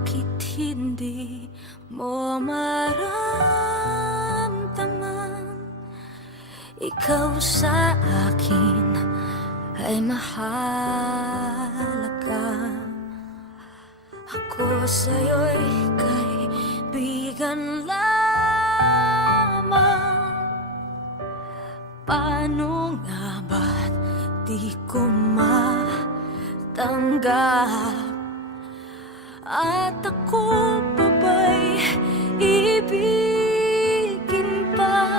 Bakit hindi mo maramdaman? Ikaw sa akin ay mahalaga. Ako sa'yo'y kaibigan lamang. Paano nga ba't di ko matanggap? At ako pa ba'y ibigin pa?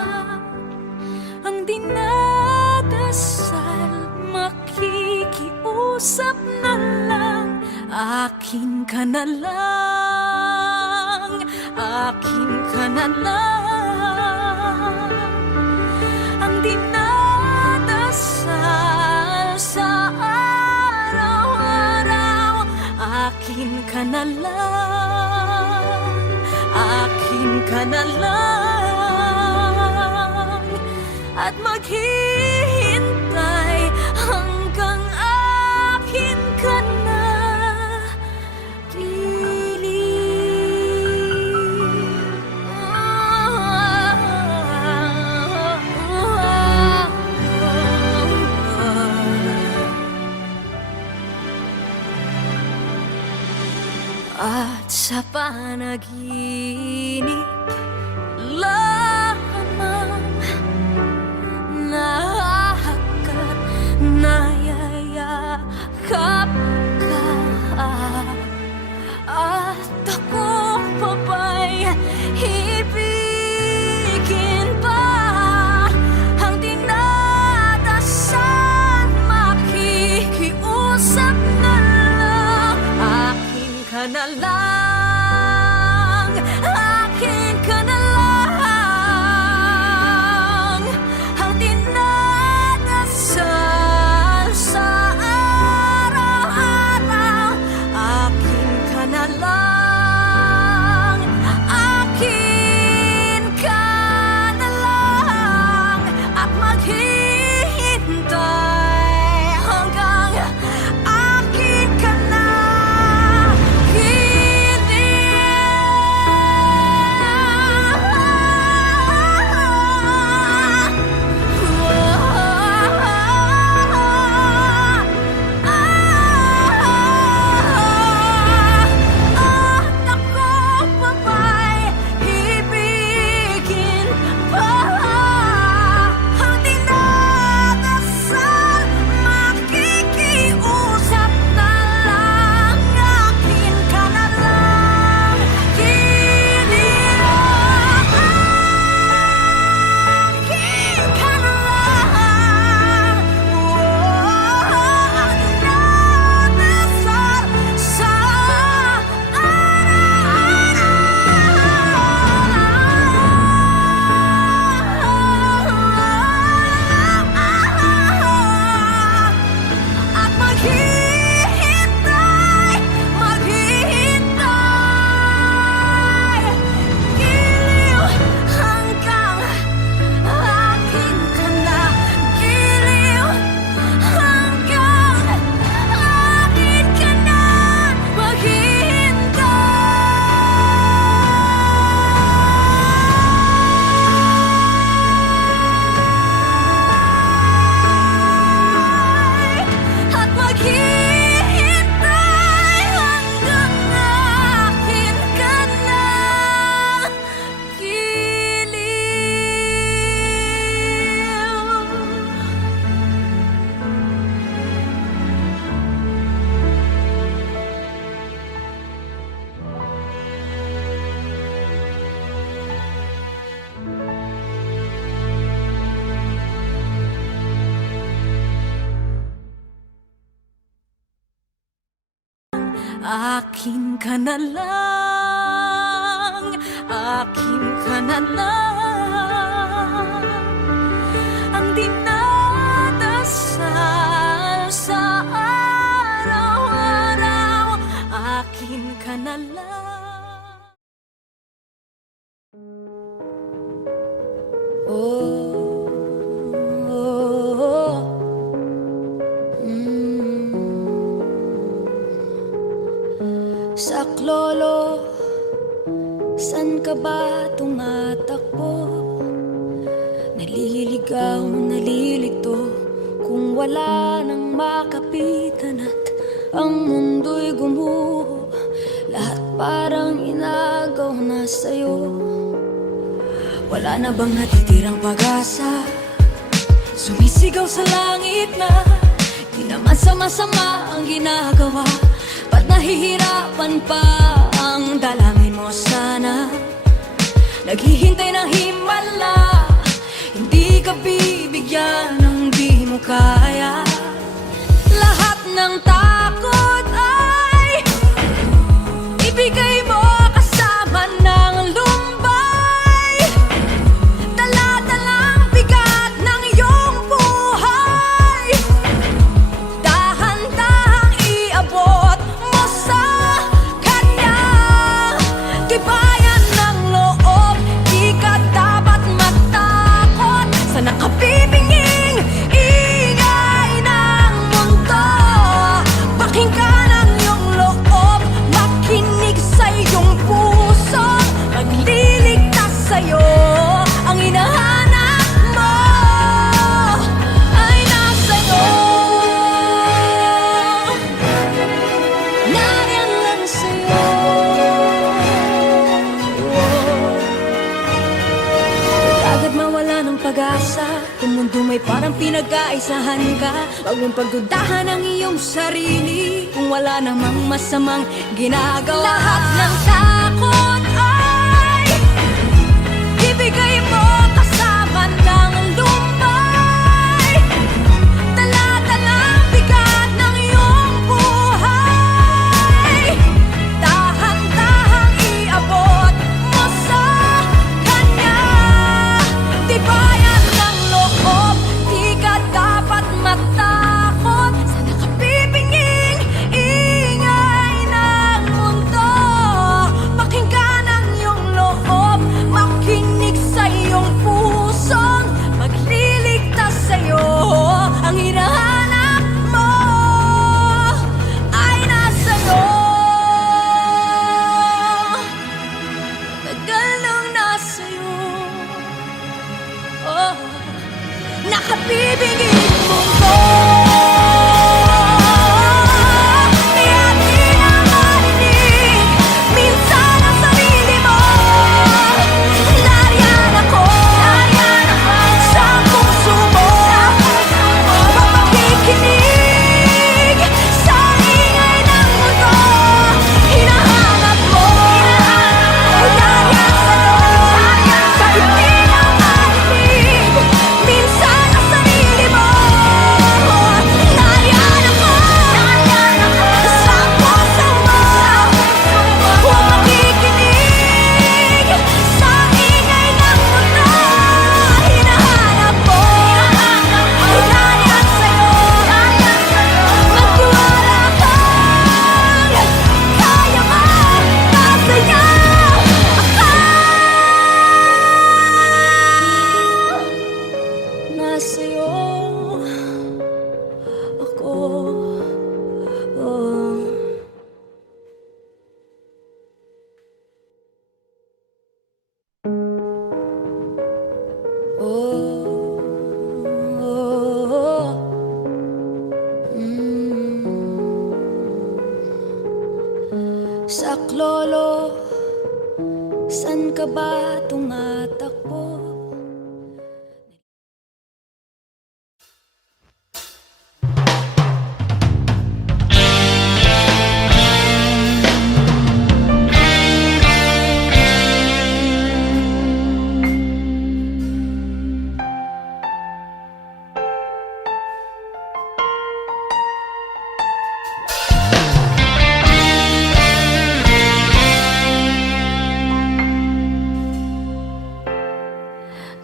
Ang dinadasal, makikiusap na lang. Akin ka na lang, akin ka na lang. Ang dinadasal sa araw-araw, akin ka na lang, akin ka na lang. At maghihintay hanggang akin ka na. At sa panaginip lamang nahahakat, nayayakap ka. At ako pa ba'y ibigin pa? Ang dinadasal, makikiusap na lang. Akin ka na lang, akin ka na lang. Ang dinadasal sa araw-araw, akin ka na lang, akin ka na lang. At maghihintay hanggang akin ka na. Akin ka na lang, akin ka na lang. Ang dinadasal sa araw-araw, akin ka na lang. Saklolo, san ka ba tumatakbo? Naliligaw, nalilito, kung wala nang makapitan at ang mundo'y gumuho, lahat parang inagaw na sa'yo. Wala na bang natitirang pag-asa? Sumisigaw sa langit na di naman sama-sama ang ginagawa. Ba't nahihirapan pa ang dalangin mo sana? Naghihintay ng himala, hindi ka bibigyan ng di mo kaya. Lahat ng takot ay ibigay mo kasama ng lumbay. Dala-dalang bigat ng iyong buhay, dahan-dahang iabot mo sa kanya. Tibayan ng loob, di ka dapat matakot sa nakabibinging ingay ng mundo. Pakinggan ang iyong loob, makinig sa iyong puso, magliligtas sa'yo. Ang hinahanap mo ay nasa'yo. Nariyan lang sa'yo. Agad mawala ng pag-asa, kung mundo may parang pinag-aisahan ka. Huwag mong pagdudahan ang iyong sarili, kung wala namang masamang ginagawa. Lahat ng takot ay ibigay mo kasama ng lumbay. Dala-dalang bigat ng iyong buhay, dahan-dahang iabot mo sa kanya. Tibayan ng loob, di ka dapat matakot sa nakabibinging ingay ng mundo. Pakinggan ang iyong loob, makinig sa iyong pusong magliligtas sa'yo. Ang hinahanap mo ay nasa'yo. Tagal nang nasa'yo. Oh, nakabibinging mundo. Kaya di na marinig minsan ang sarili mo. Nariyan ako sa puso mo, mapakikinig sa ingay ng mundo. Hinahanap mo, nariyan sa'yo, sa hindi na marinig minsan ang sarili mo. Nariyan ako sa puso mo, huwag makikinig sa ingay ng mundo. Hinahanap mo, nariyan sa'yo, magtiwala kang kaya masaya ako. Nasa'yo ako. Oh. Oh. Saklolo, san ka ba tumatakbo?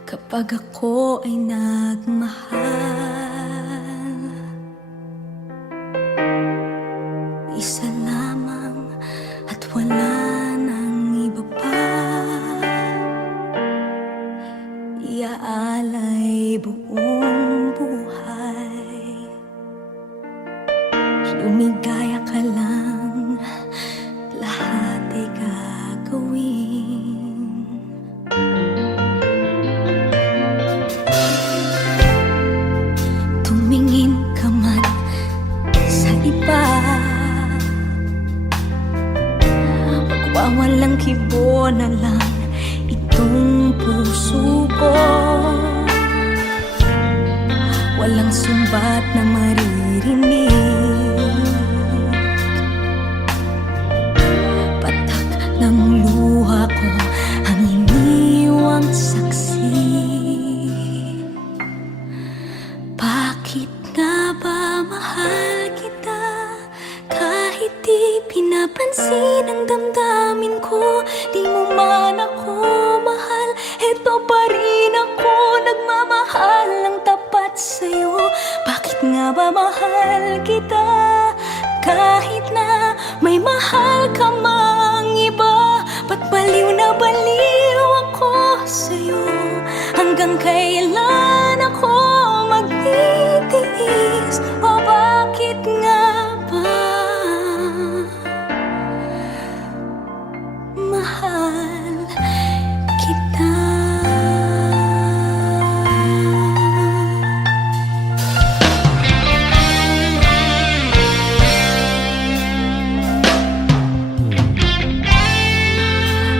Kapag ako ay nagmahal, isa lamang at wala nang iba pa. Iaalay buong buhay, lumigaya ka lang, lahat Magwawalang kibo na lang itong puso ko. Walang sumbat na maririnig, patak ng luha ko ang iniwang saksi. Bakit nga ba mahal kita kahit di pinapansin ang damdamin ko? Di mo man ako mahal, eto pa rin ako nagmamahal ng tapat sa'yo. Bakit nga ba mahal kita kahit na may mahal ka mang iba? Ba't baliw na baliw ako sa'yo? Hanggang kailan ako magtitiis? O bakit nga ba mahal kita?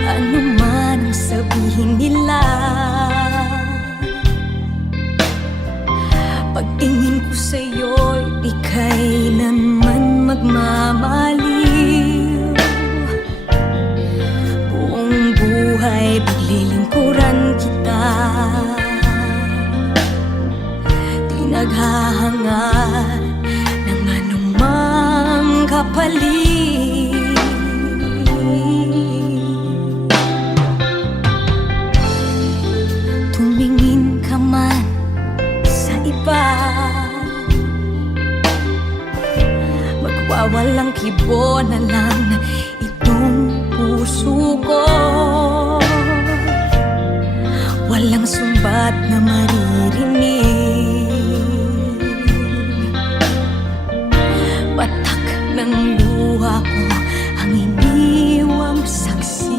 Ano man ang sabihin nila, pagtingin ko sa'yo'y di kailanman magmamaliw. Buong buhay paglilingkuran kita, di naghahangad ng anumang kapalit. Tumingin ka man sa iba, magwawalang kibo na lang itong puso ko. Walang sumbat na maririnig, batak ng luha ko ang iniwang saksi.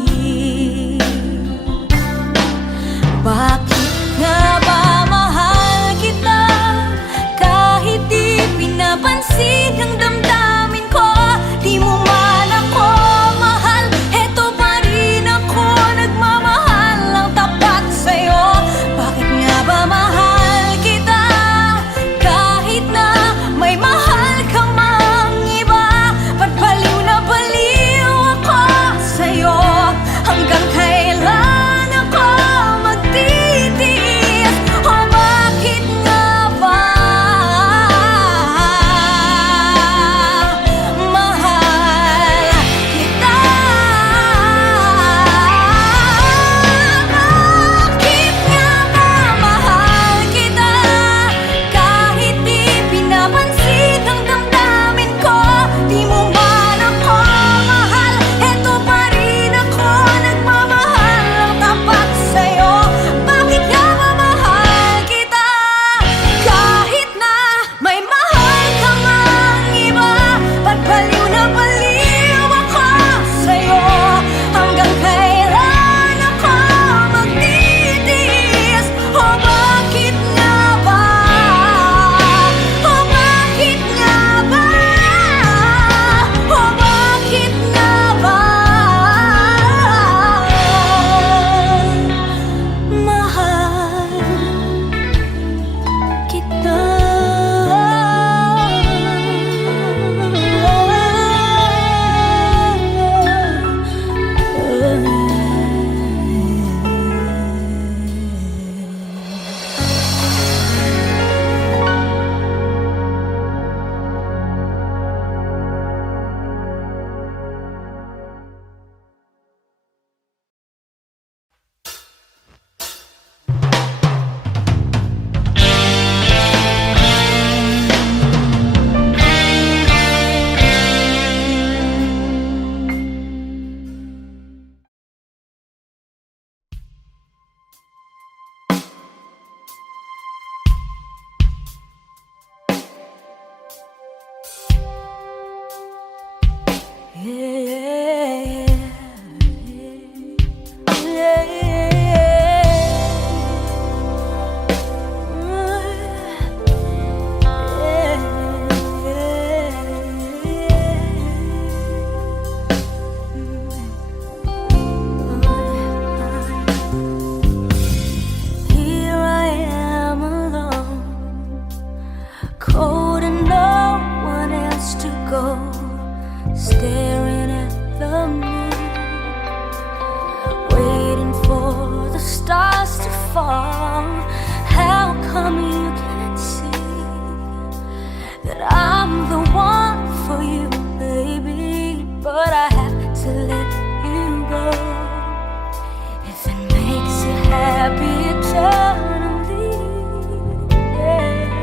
Bakit nga ba mahal kita kahit di pinapansin ang damdamin ko? Di mo man ako mahal, eto pa rin ako nagmamahal ng tapat sa'yo. Bakit nga ba fall. How come you can't see that I'm the one for you, baby? But I have to let you go. If it makes you happy eternally, yeah.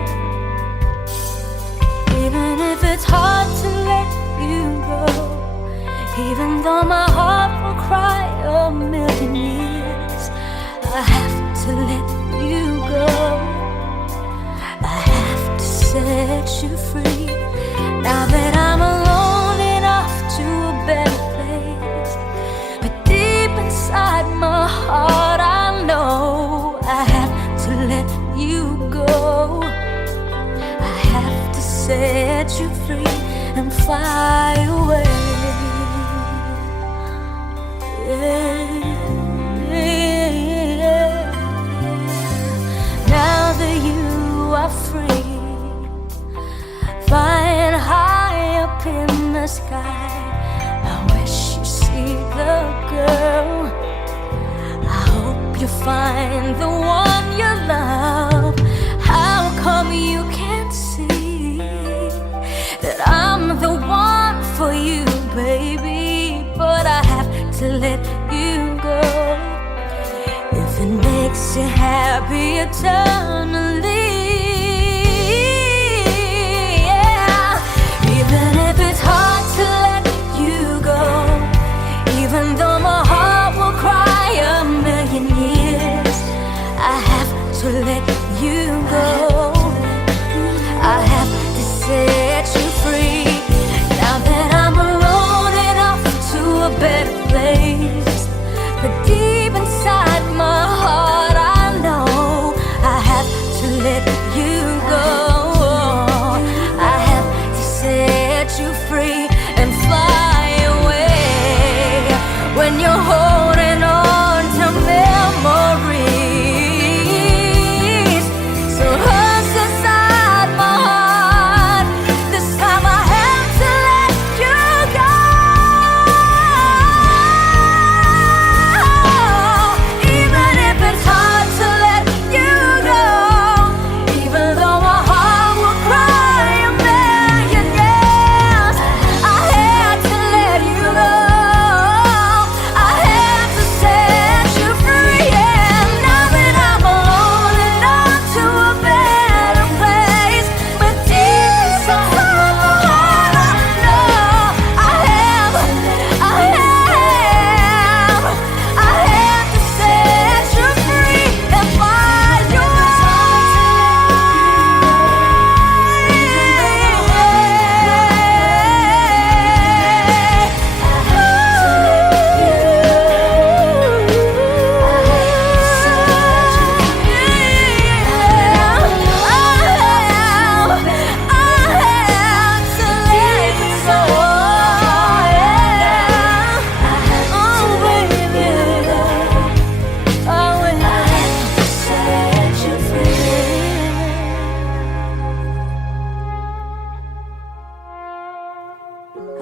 Even if it's hard to let you go, even though my heart will cry a million years, I have to let you go. I have to set you free. Now that I'm alone and off to a better place, but deep inside my heart I know I have to let you go. I have to set you free and fly away. Now that you are free, flying high up in the sky, I wish you see the girl. I hope you find the one you love. How come you can't see that I'm the one for you, baby? But I have to let you go. If it makes you happy eternally, yeah. Even if it's hard to let you go, even though my heart will cry a million years, I have to let you go. I have to set you free. Now that I'm alone and off to a better place, but deep inside my heart I know I have to let you go. I have to set you free and fly away. When you're holding on to memories so hurts inside my heart, this time I have to let you go. Even if it's hard to let you go, even though my heart will cry a million years, I had to let you go. I had to set you free. And now that I'm alone and on to a better place, but deep inside my heart I know I have to set you free and fly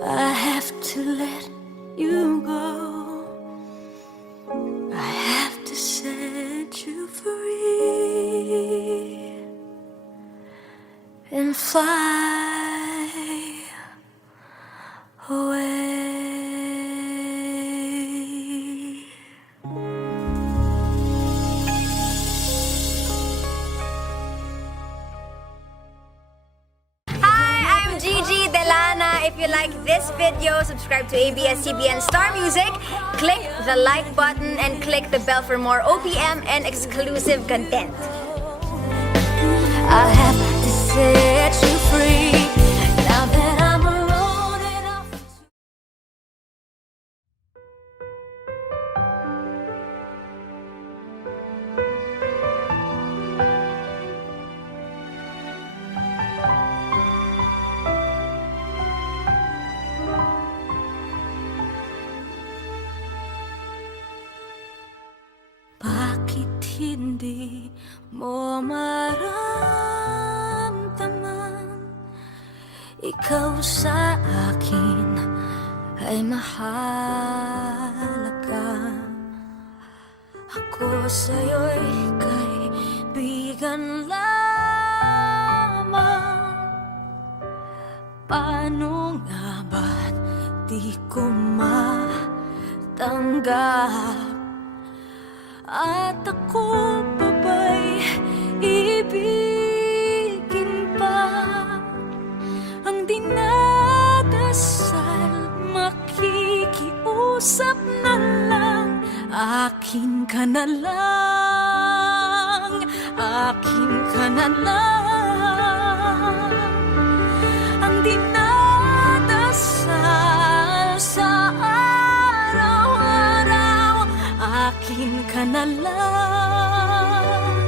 I have to let you go. I have to set you free and fly away. Hi, I'm Gigi Delana. If you like this video, subscribe to ABS-CBN Star Music, click the like button, and click the bell for more OPM and exclusive content. I have to set you free. Now that I'm alone and off to bakit hindi mo maramdaman? Ikaw sa akin ay mahalaga. Ako sa'yo'y kaibigan lamang. Paano nga ba't di ko matanggap? At ako pa ba'y ibigin pa? Ang dinadasal, makikiusap na lang. Akin ka na lang, akin ka na lang. Ang dinadasal sa araw-araw. Akin ka na lang,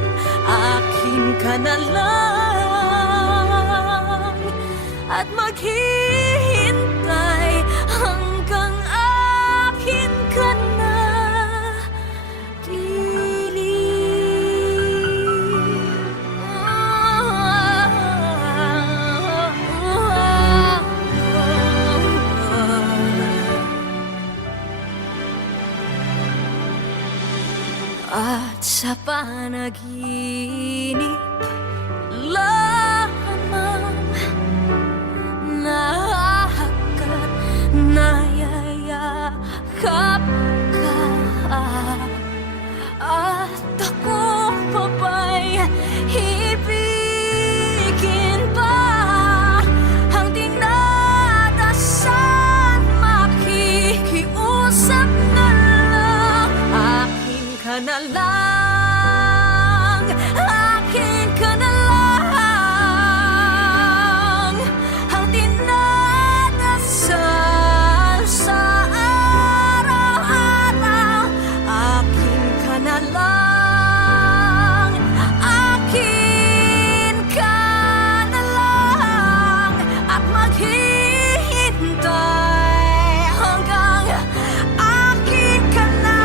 akin ka na lang. At maghihintay hanggang akin ka na. At sa panaginip lamang nahahagat, nayayakap ka. At ako pa ba'y ibigin pa? Ang dinadasal, makikiusap na lang. Akin ka na lang, akin ka na lang. Ang dinadasal sa araw-araw. Akin ka na lang, akin ka na lang. At maghihintay hanggang akin ka na.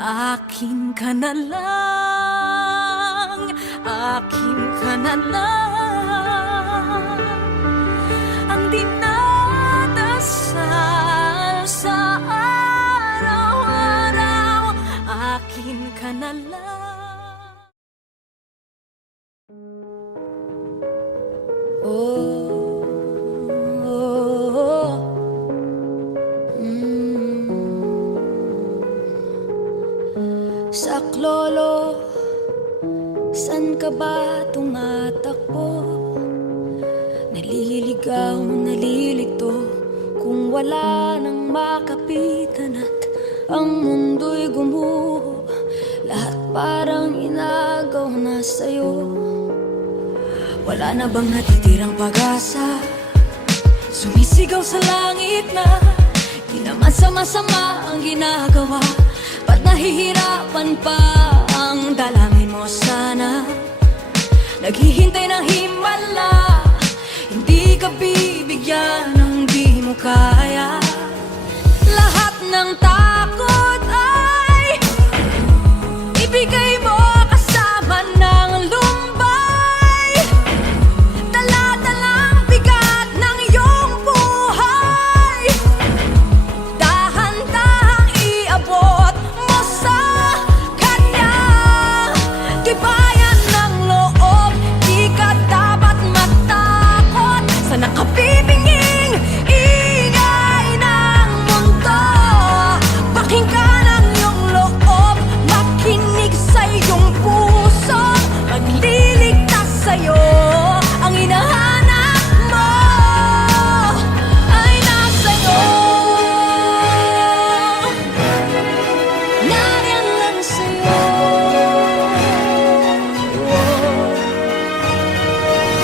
Akin ka na lang, akin ka na lang. Ang dinadasal sa araw-araw. Akin ka na lang. Oh, oh, oh. Saklolo, san ka ba tumatakbo? Naliligaw, nalilito, kung wala nang makapitan at ang mundo'y gumuho. Lahat parang inagaw na sa'yo. Wala na bang natitirang pag-asa? Sumisigaw sa langit na di naman sama-sama ang ginagawa. Ba't nahihirapan pa ang dalangin mo sana? Naghihintay ng himala, hindi ka bibigyan ng di mo kaya. Lahat ng takot ay ibigay mo kasama ng lumbay. Dala-dalang bigat ng iyong buhay, dahan-dahang iabot mo sa kanya. Tibayan ng loob, di ka dapat matakot sa nakabibinging ingay ng mundo. Pakinggan ang iyong loob, makinig sa iyong puso, magliligtas sa'yo. Ang hinahanap mo ay nasa'yo. Nariyan lang sa'yo.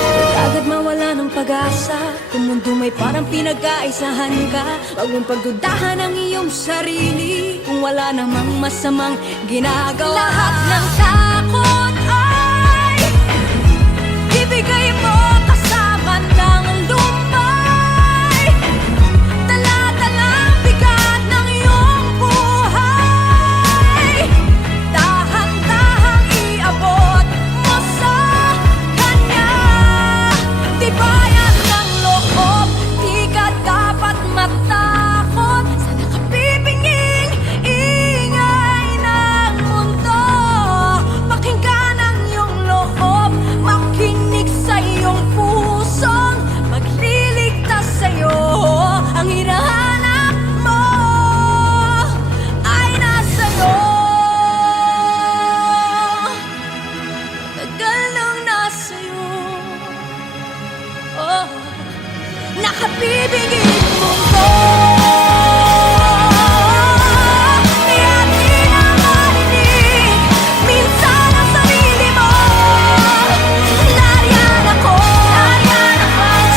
Huwag agad mawala ng pag-asa. Kung mundo may parang pinag-aisahan ka, huwag mong pagdudahan ang iyong sarili kung wala namang masamang ginagawa. Lahat ng takot ay ibigay mo kasama ng lumbay. Dala-dalang bigat ng iyong buhay, dahan-dahang iabot mo sa kanya. Tibayan ng loob, di ka dapat matakot sa nakabibinging ingay ng mundo. Pakinggan ang iyong loob, makinig sa iyong pusong magliligtas sa'yo. Ang hinahanap mo ay nasa'yo. Tagal nang nasa'yo. Oh, nakabibiging mundo. Kaya di na marinig minsan ang sarili mo. Nariyan ako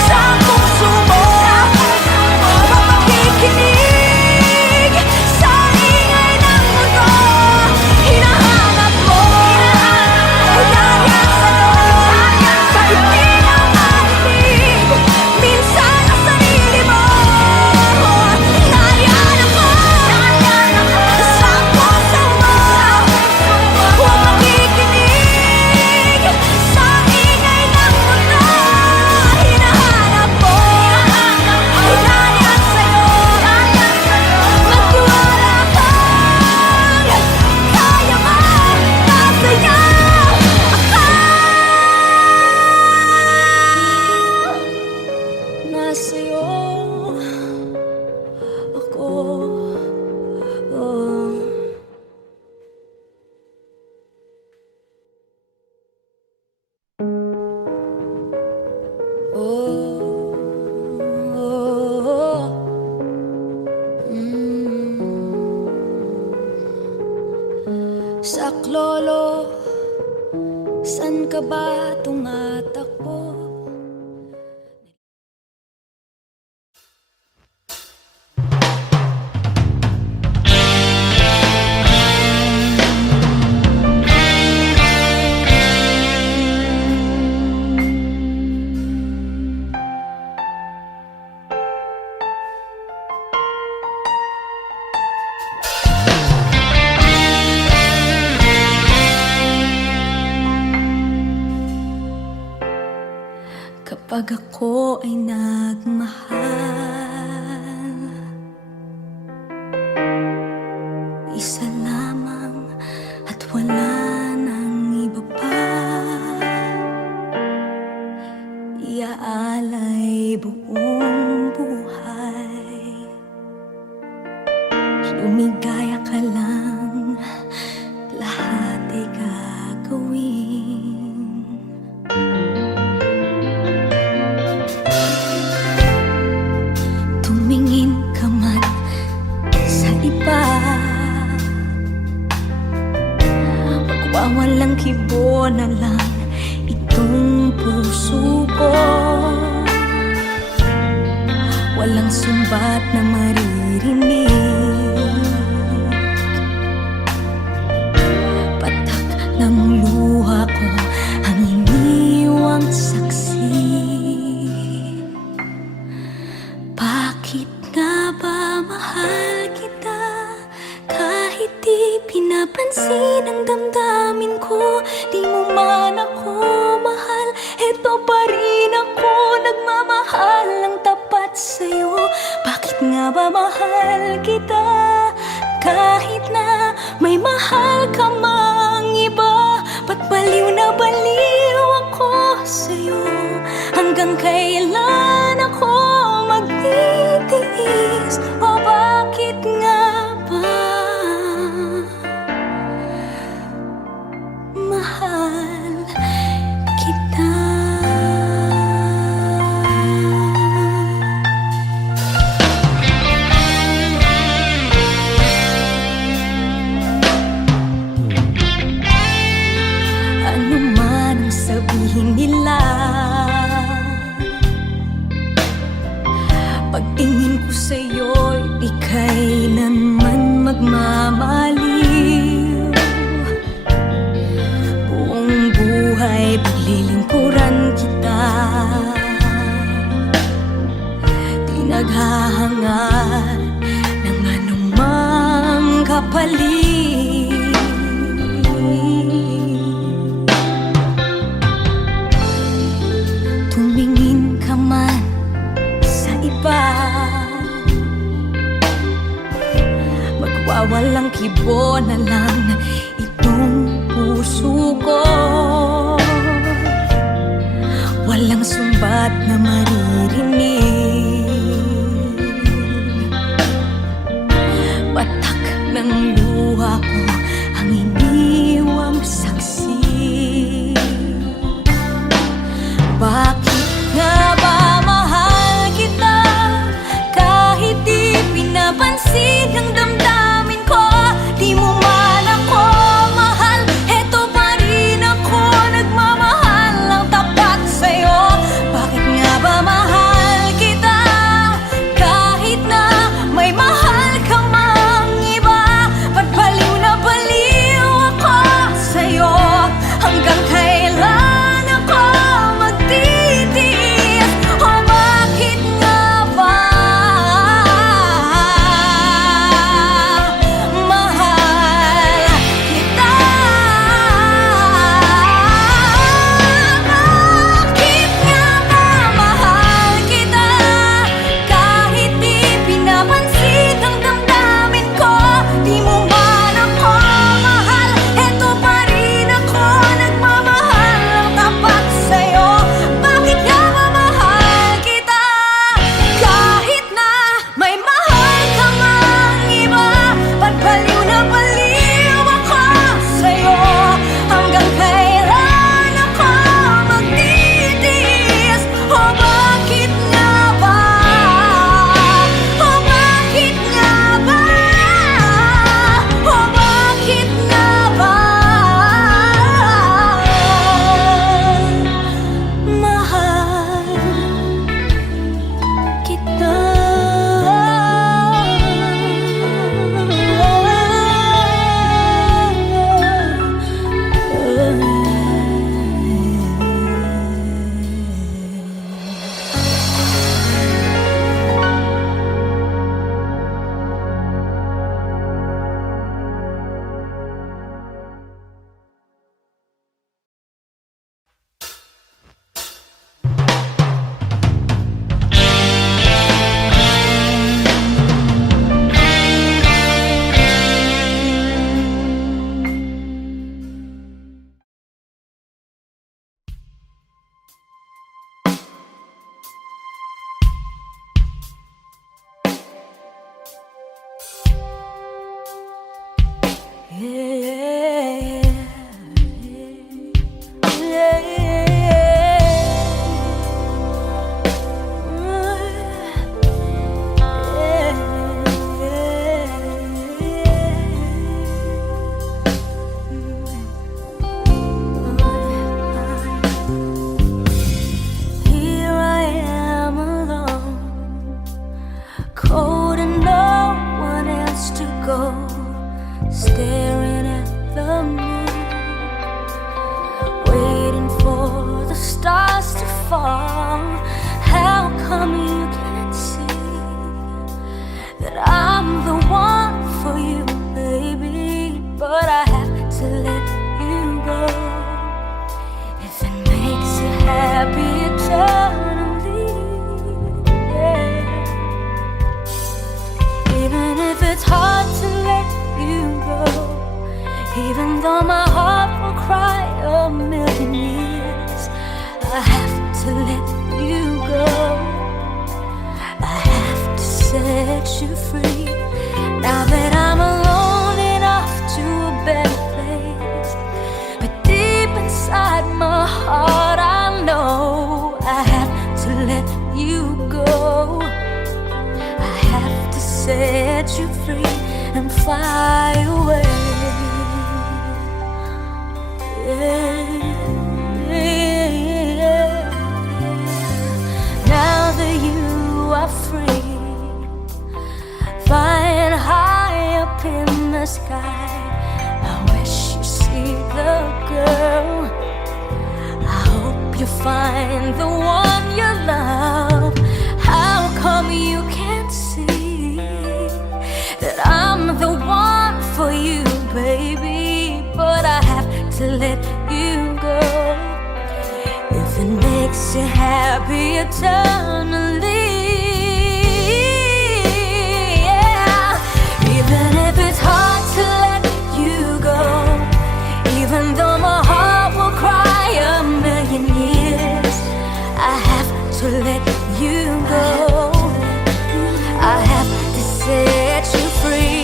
sa puso mo, mapakikinig sa ingay ng mundo. Hinahanap mo, nariyan sa'yo, sa di na marinig minsan ang sarili mo. Nariyan ako sa puso mo, huwag makikinig sa ingay ng mundo. Hinahanap mo, nariyan sa'yo, magtiwala kang kaya ka, masaya ako. Nasa'yo ako. Oh. Saklolo, san ka ba tumatakbo? Kapag ako ay nagmahal, isa lamang at wala nang iba pa. Iaalay buong buhay, lumigaya ka lang, lahat ay gagawin. Tumingin ka man sa iba, Nagwawalang kibo na lang itong puso ko. Walang sumbat na maririnig, patak ng luha ko ang iniwang saksi. Bakit nga ba mahal kita kahit di pinapansin ang damdamin ko? Di mo man ako mahal, eto pa rin ako nagmamahal ng tapat sa'yo. Bakit nga ba mahal kita kahit na may mahal ka mang iba? Ba't baliw na baliw ako sa'yo? Hanggang kailan ako magtitiis? O bakit nga ba mahal kita? Ano man ang sabihin nila, pagtingin ko sa'yo'y di kailanman magmamaliw. Buong buhay paglilingkuran kita, di naghahangad ng anumang kapalit. Tumingin ka man sa iba, magwawalang kibo na lang itong puso ko. Walang sumbat na maririnig, patak ng luha ko ang iniwang saksi. Bakit nga ba mahal kita kahit di pinapansin ang damdamin ko? Di mo man ako mahal, eto pa rin ako nagmamahal ng tapat sa'yo. Bakit nga ba mahal kita kahit na may mahal ka mang iba? Ba't baliw na baliw ako sa'yo? Hanggang kailan ako magtitiis? O bakit nga ba mahal kita? Bakit nga ba mahal kita kahit di pinapansin ang damdamin ko? Di mo man ako mahal, eto pa rin ako nagmamahal ng tapat sa'yo. Bakit nga ba mahal kita kahit na may mahal ka mang iba? Ba't baliw na baliw ako sa'yo? Hanggang kailan ako magtitiis? O bakit nga ba? O bakit nga ba? O bakit nga ba mahal kita? fall. How come you can't see that I'm the one for you, baby? But I have to let you go. If it makes you happy eternally, yeah. Even if it's hard to let you go, even though my heart will cry a million years, I have to let you go. I have to set you free. Now that I'm alone and off to a better place, but deep inside my heart I know I have to let you go. I have to set you free and fly away. Now that you are free, flying high up in the sky, I wish you see the girl. I hope you find the one you love. How come you can't see that I'm the one for you, baby? But I have to let you go. If it makes you happy eternally, yeah. Even if it's hard to let you go, even though my heart will cry a million years, I have to let you go. I have to set you free.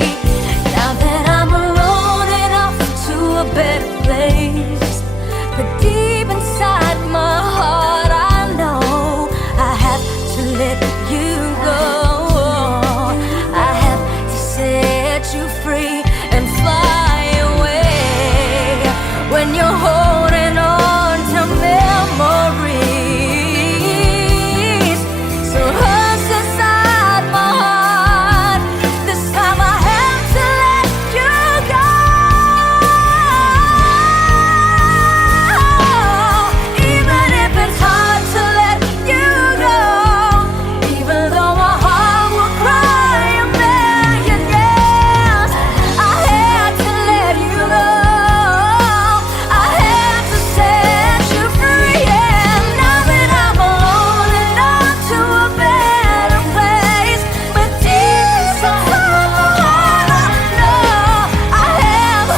Now that I'm alone and off to a better place, but deep inside my heart I know I have to let you go. I have to set you free and fly away. When you're holding on to memories, so hurts inside my heart, this time I have to let you go. Even if it's hard to let you go, even though my heart will cry a million years, I had to let you go. I had to set you free. And now that I'm alone and on to a better place, but deep inside my heart I know I have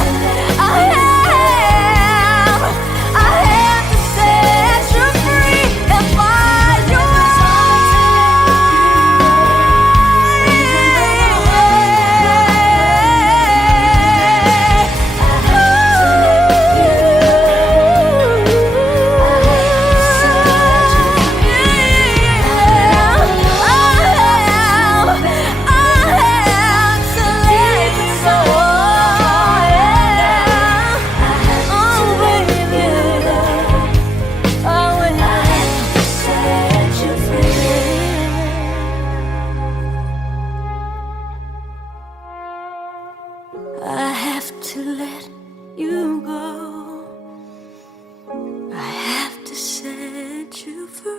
to set you free and fly I have to let you go. I have to set you free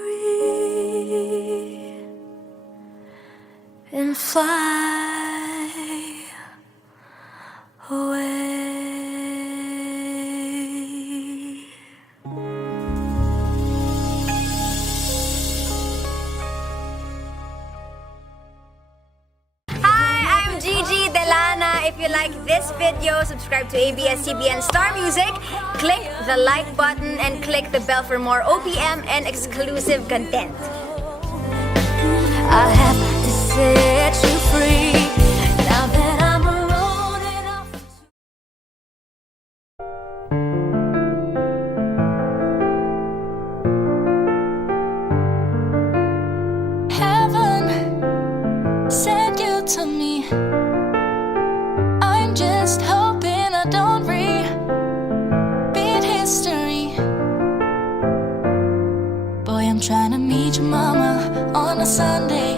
and fly away. Hi, I'm Gigi Delana. If you like this video, subscribe to ABS-CBN Star Music, click the like button, and click the bell for more OPM and exclusive content. I have to set you free. Now that I'm alone and off to heaven sent you to me. I'm just hoping I don't repeat history. Boy, I'm trying to meet your mama on a Sunday,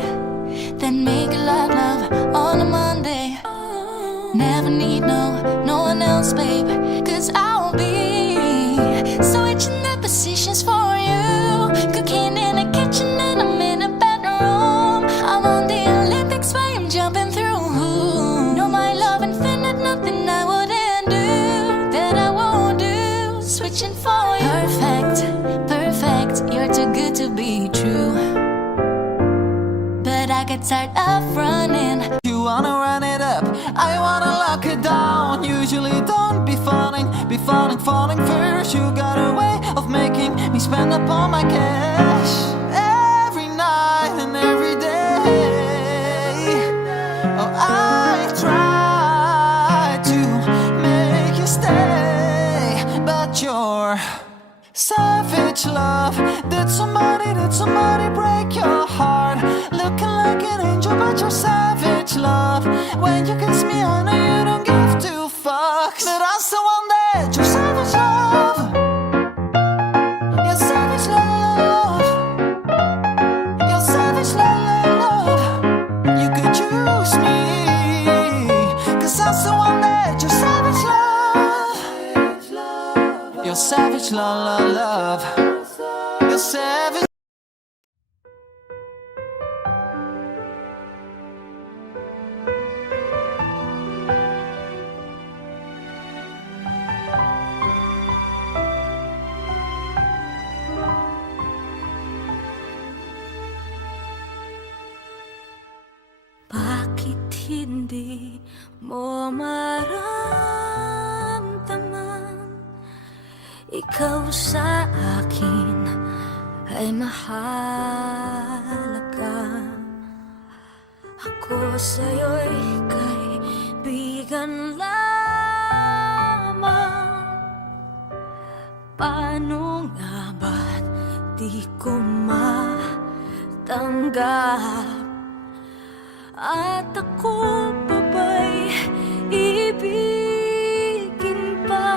then make love on a Monday. Never need no one else, babe, 'cause I'll be switching the positions for you, cooking start off running. You wanna run it up, I wanna lock it down. Usually don't be falling first. You got a way of making me spend up all my cash every night and every day. Oh, I try to make you stay, but you're savage love. Did somebody break your heart? Looking like an angel, but you're savage love. When you kiss me, I know you don't give two fucks. But I'm the one that you're savage love. You're savage love. You're savage love. You could choose me, 'cause I'm the one that you're savage love. You're savage love. You're savage. Bakit hindi mo maramdaman? Ikaw sa akin ay mahalaga. Ako sa'yo'y kaibigan lamang. Paano nga ba't di ko matanggap? At ako pa ba'y ibigin pa?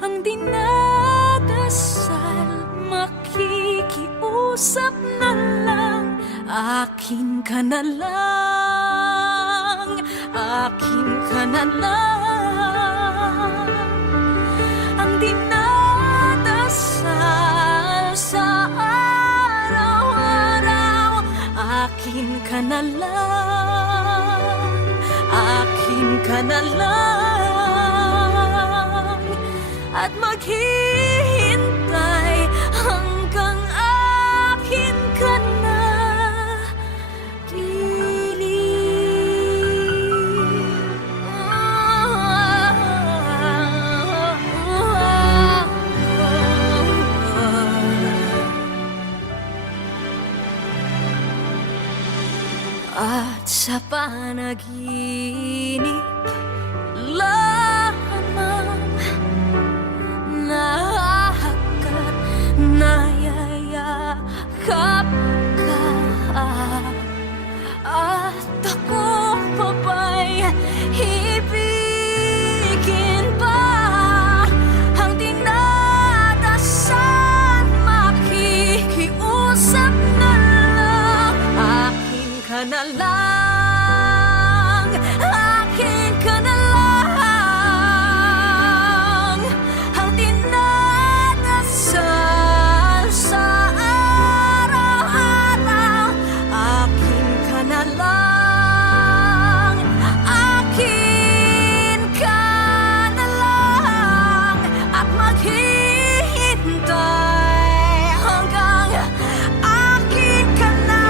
Ang dinadasal, makikiusap na lang. Akin ka na lang, akin ka na lang. Ang dinadasal sa araw-araw, akin ka na lang, akin ka na lang. At maghihintay hanggang akin ka na. At sa panaginip lamang nahahagat, nayayakap ka. At ako pa ba'y ibigin pa? Ang dinadasal, makikiusap na lang. Akin ka na lang, akin ka na lang. Ang dinadasal sa araw-araw, akin ka na lang, akin ka na lang. At maghihintay hanggang akin ka na.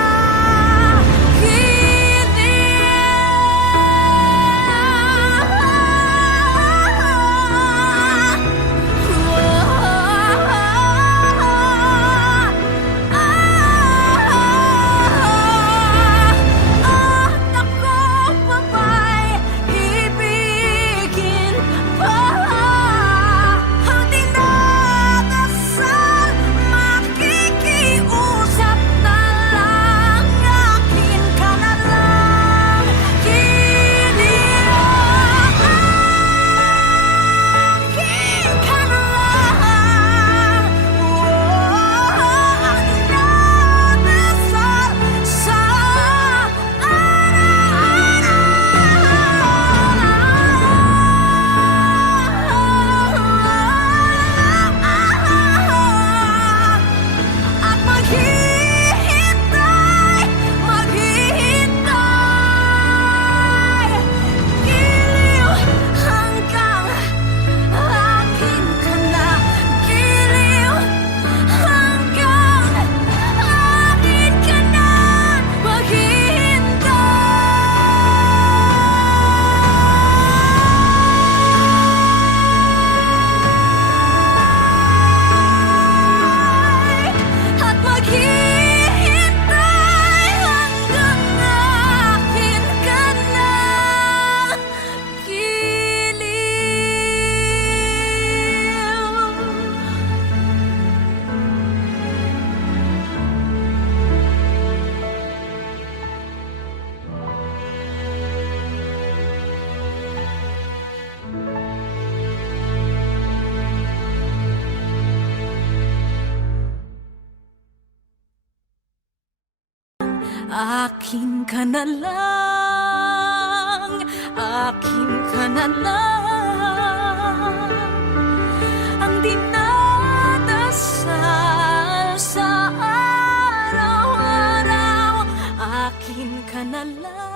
Akin ka na lang, akin ka na lang, ang dinadasal sa araw-araw. Akin ka na lang.